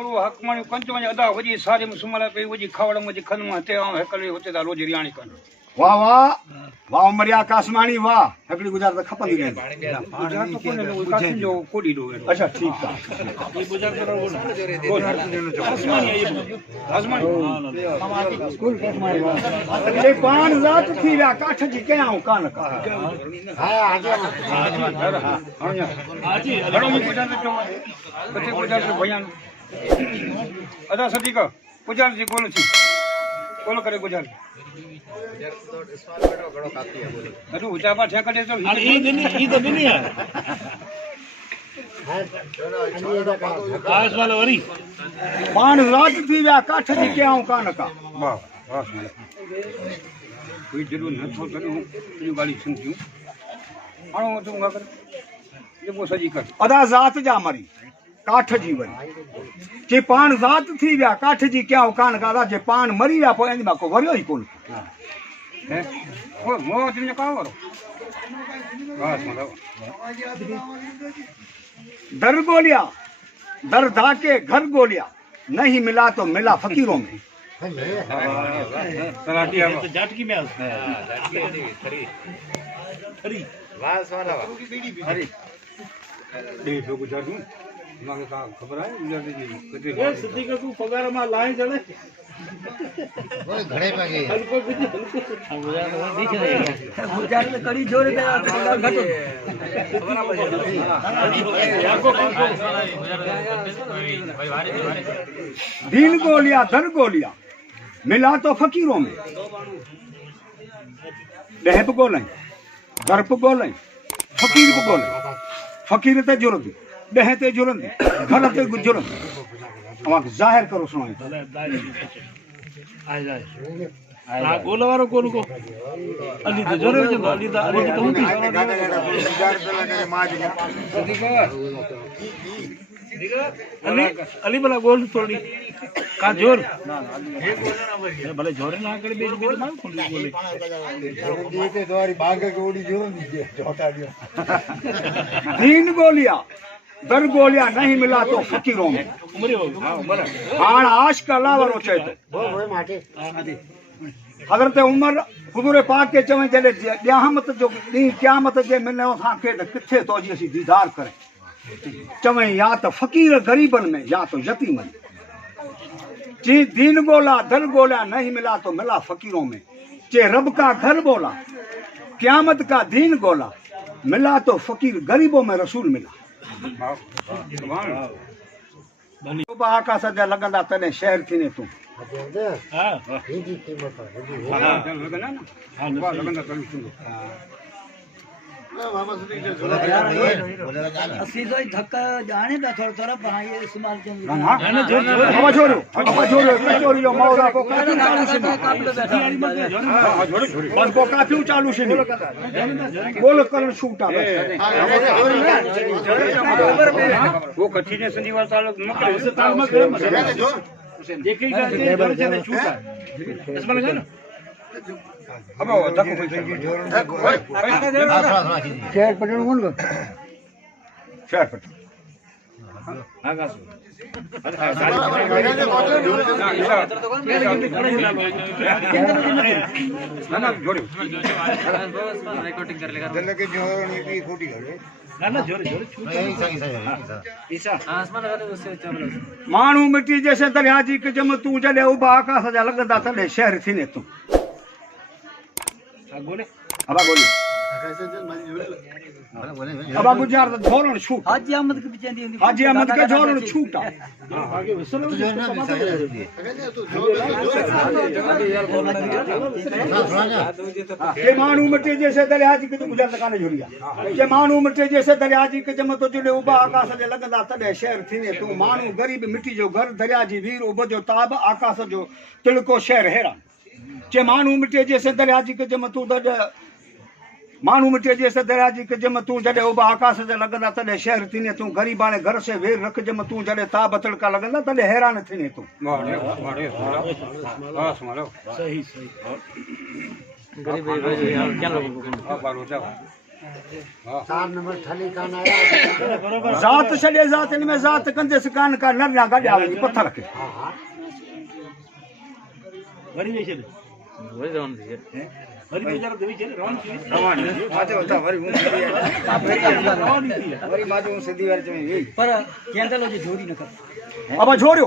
मरो हक माने कंच में अदा वजी सारे मुसलमान पे वजी खावड़ में खन में ते आ हकले होते दा रोज रियाणी कन वाह वाह वाह उमरिया आकाशवाणी वाह हिकिड़ी गुज़ार त खपंदी रहे गुजरात तो कोने लो कासिम जो कोडी दो अच्छा ठीक आहे ये गुजरात करो आसमानी आसमानी स्कूल के आसमानी ये पान ज़ात थी विया काठ जी कयां कान का हां आजी घणो गुजरात चो कथे गुजरात बयान अदा सदी का गुजरात जी कोन थी कोन करे गुजरात अरे ऊंचा पर ठेका दे तो ई तो नहीं है आस वाला वरी पान ज़ात थी विया काठ जी कयां कान का वाह वाह कोई जरूर न थो तने ये गाड़ी सुनजू आणो तू कर ये वो सजी कर अदा ज़ात जा मरी काठ जी वरी जे पान ज़ात थी विया काठ जी कयां कान का जे पान मरी विया पोइ इन को वरियो ई कोन है वो मो तुमने कहा करो वाह मतलब दर गोलिया दर धाके घर गोलिया नहीं मिला तो मिला फकीरों में सलाटी अब जाटकी में खरी वाह वाला खरी दे तो गुजार दूं मांगे का खबर है गुजार दी कितने ए सिद्धि का तू पगार में लाए चले वो घड़े पे गए हल्को बिजी हल्को गुजार दिख रहे गुजार में कड़ी जोर पे पगार घटो दीन गोलिया धन गोलिया मिला तो फकीरों में दहप गोलें दरप गोलें फकीर को गोलें फकीर ते जुरदी दह ते जुरंदी घर ते जुरंदी अवाक जाहिर करो सुनाई आ जाए आ गोला वारो कोन को अली तो जोरे जो अली तो हुंदी अली अली भला गोल थोड़ी का जोर भले जोरे ना करे बेच बेच मां कोन बोले ये के द्वारी भाग के ओडी जोर दी छोटा दियो तीन गोलियां दर गोलियां नहीं मिला तो फकीरों में हाण आश का लावरो चए तो हज़रत उमर हुजूर पाक के चवे जले क़यामत जो दी क़यामत जे मिलने असा के किथे तो जी असी दीदार करे चवे या तो फकीर गरीबन में या तो यतीमन जी दीन गोला दर गोला नहीं मिला तो मिला फकीरों में चे रब का घर बोला क़यामत का दीन गोला मिला तो फकीर गरीबों में रसूल मिला आकाश जा लगंदा तने शहर थी ने तू असली तो धक्का जाने पे थोड़ा थोड़ा पढ़ाई इस्तेमाल अब छोड़ो कचोरी जो मौला को बस को काफी चालू से बोल कर छूटा वो कठी ने संजीवा तालुक देखेगा छूटा इसमें लगा ना अब धक्को शेर पटन कौन को शेर पटन आकाश ना जोड़ो रिकॉर्डिंग कर लेगा जल्दी के जोड़ने की खोटी है ना जोड़े ईसा आसमान वाले उससे चावल मानू मिट्टी जैसे दरिया जी के जम तू जले उबा आकाश जा लगदा तले शहर थी ने तू बोले अबा बोली अबा गुजार झोरण छूट हाजी अहमद के पीछे दी हाजी अहमद के झोरण छूटा आगे वसल ये मानू मिट्टी जैसे दरिया जी के गुजार तकाने झुरिया ये मानू मिट्टी जैसे दरिया जी के जम तो जुले उबा आकाश जे लगदा तले शहर थी ने तू मानू गरीब मिट्टी जो घर दरिया जी वीर उब जो ताब आकाश जो तिलको शहर हैरान चे मानू मिट्टी जैसे दरिया जी के जम तू मानू मिट्टी जैसे दरिया जी के जम तू जॾे उबा आकाश जे लगंदा तॾे शहर थी ने तू गरीब हाणे घर से वेर रख जम तू जॾे ताब तड़का लगंदा तॾे हैरान थी ने तू सही सही गरीब क्या लोगों को 4 नंबर थाली कान आया जात छॾे जात इनमें जात कंदे सकान का नर ना गॾिया वञी पत्थर खे वरी वेचे वरी रवन थी वरी बेचारो देवी छे रवन थी रवानी माथे होता वरी हूं वरी माथे हूं सिधी वारी चई वेई पर कैंडल जी जोड़ी न कर अब छोड़ियो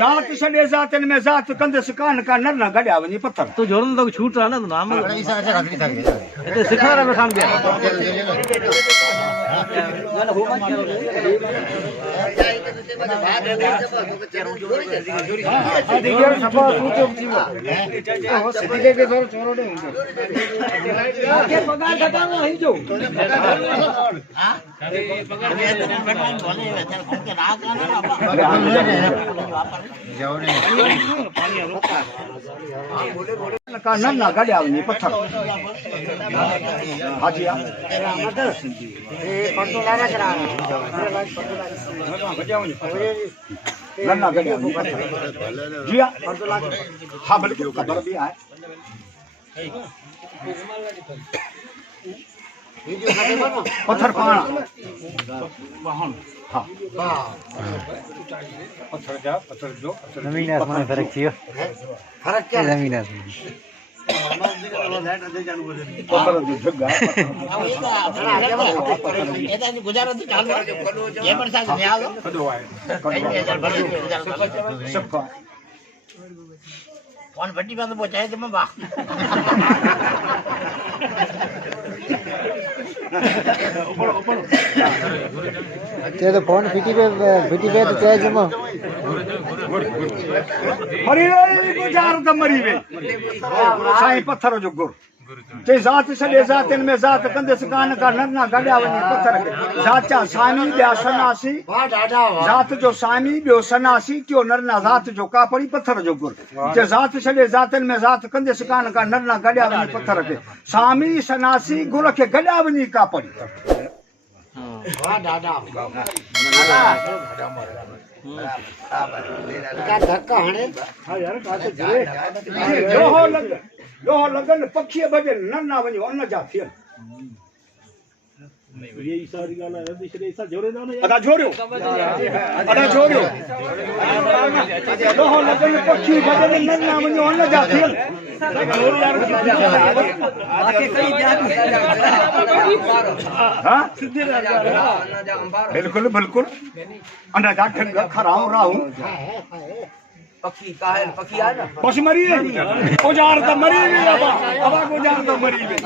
जात छॾे जात इनमें जात कंदे सकान का नर ना गॾिया वञी पत्थर तो जोरन तो छूट रहा ना तो नाम एते सिखारा में खान गया पगार घटानो हई जो का नर ना गॾिया वञी पत्थर हाजी नर ना गॾिया वञी पत्थर जी हाँ बिल्कुल ख़बर भी आहे पत्थर पाण हाँ पत्थर जो जमीन आसमान फर्क थियो फर्क क्या जमीन आसमान पत्थर जो जगह गुजारो थी चालू ये पर साथ में आओ कॾो आहे सभु आहे कौन भट्टी बंद पहुंचाए तुम बा ते तो फोन फिटी पे तो चाहे तुम मरी वे गुजार त मरी वे साईं पत्थर जो गुर ते जात छॾे जात इनमें जात कंदे सकान का नर ना गॾिया वञी पत्थर खे जात जा सामी ॿिया सनासी जात जो सामी ॿियो सनासी टियों नर ना जात जो कापड़ी पत्थर जो गुर ते जात छॾे जातनि में जात कंदे सकान का नर ना गॾिया वञी पत्थर खे सामी सनासी गुर खे गॾिया वञी कापड़ी धक्का हणे लोहो लगन पक्षी भजन न ना वञो अन जा थियन ये सारी गाना है दिशरे सा जोरे ना अदा जोरियो लोहो लगन पक्षी भजन न ना वञो अन जा थियन हां बिल्कुल बिल्कुल अन जा ठग खराऊ राऊ पक्षी काहे पक्षी है ना बस मरी गुजार तो मरी भी अब गुजार तो मरी भी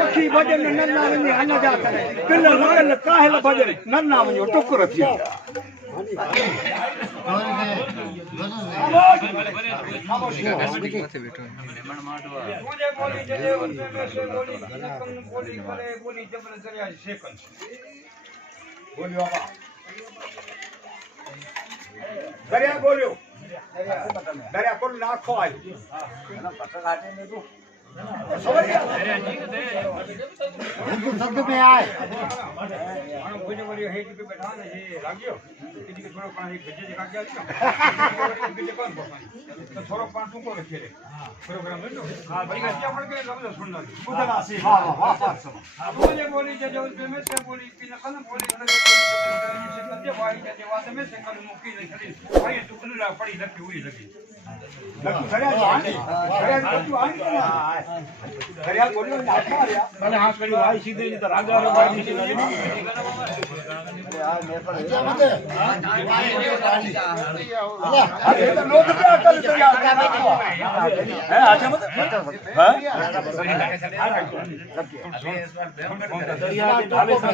पक्षी भजन नन्ना वञी अन जा पिल लगल काहल भजन नन्ना वञो टुकर थिया बोलियो दरिया बोलियो दरिया को नाखो आई शब्द में आए मुझे बोलियो हे जी पे बैठा ना ये लागियो किसी के थोड़ा पानी भेजे दिखा गया तो थोड़ा पांचों को रखे रे प्रोग्राम में हां भाई कैसे अपन के लग सुनना बुझना सी हां बोले बोली जे जो में से बोली पिन कन बोली से कंजे भाई के देवास में से कल मुकी नहीं खड़ी भाई तू ला पड़ी लगी हुई लगी दरिया तू आनी दरिया बोलियो ना मारिया मैंने हाथ करी भाई सीधे इधर आगे वाले बात नहीं अरे तो लोग क्या कर तैयार है आजा मत हां दरिया के ढाले से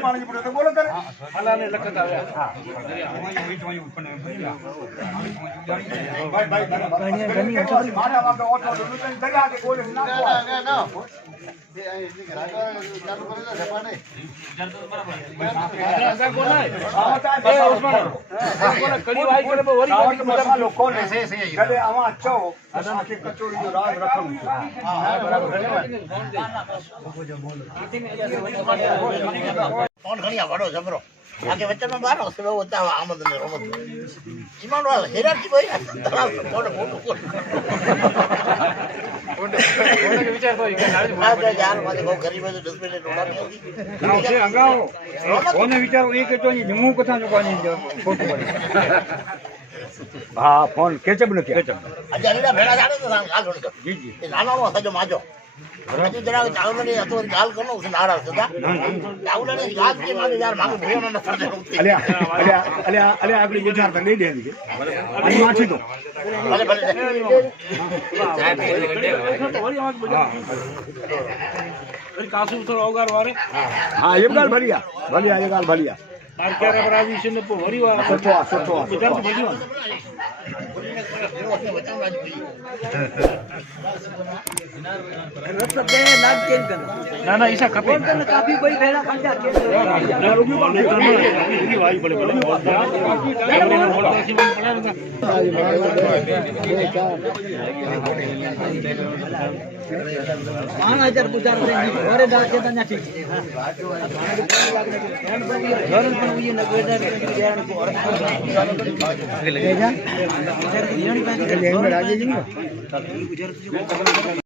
पानी पड़े तो बोलो करे अल्लाह ने लखत आया हां वही ऊपर મારા વાગે ઓટો દરિયા કે બોલે નાખો કોણ ઘણી વડો જબરો આગે વચ્ચેમાં બારો સેવો હોતા આમદ ને રોમદ ઈમાન વાળ હેરાકી ભાઈ તળાવ કોણ મોટું કોણ વિચાર તો યાર મારે બહુ ગરીબ છે ડસ્ટબિન કોને વિચારો એ કે તો હું કથા જોવાની ખોટું પડે હા ફોન કેચપ નથી અજારેડા ભેડા જાડે તો ગાલ છોડ જી જી એ નાનો સજો માજો હજુ જરા ચાવલની હતો ગાલ કરનો છે નારા સદા ચાવલની ગાલ કે મારે યાર મારે ભયો ન સજે અલ્યા આપણી વિચાર તો નહીં દેની અને માછી તો ભલે ભલે કાસુ થોડો ઓગાર વારે હા એક ગાલ ભલિયા એક ગાલ ભલિયા માર ક્યારે બરાબર છે ને વરી વાર સોટો બજાર તો ભલ્યો ના ના ઈસા ખપે કાફી કોઈ ભેળા ખાંડા કે पाँच हजार गुजार घरे डाल के तन्या ठीक घर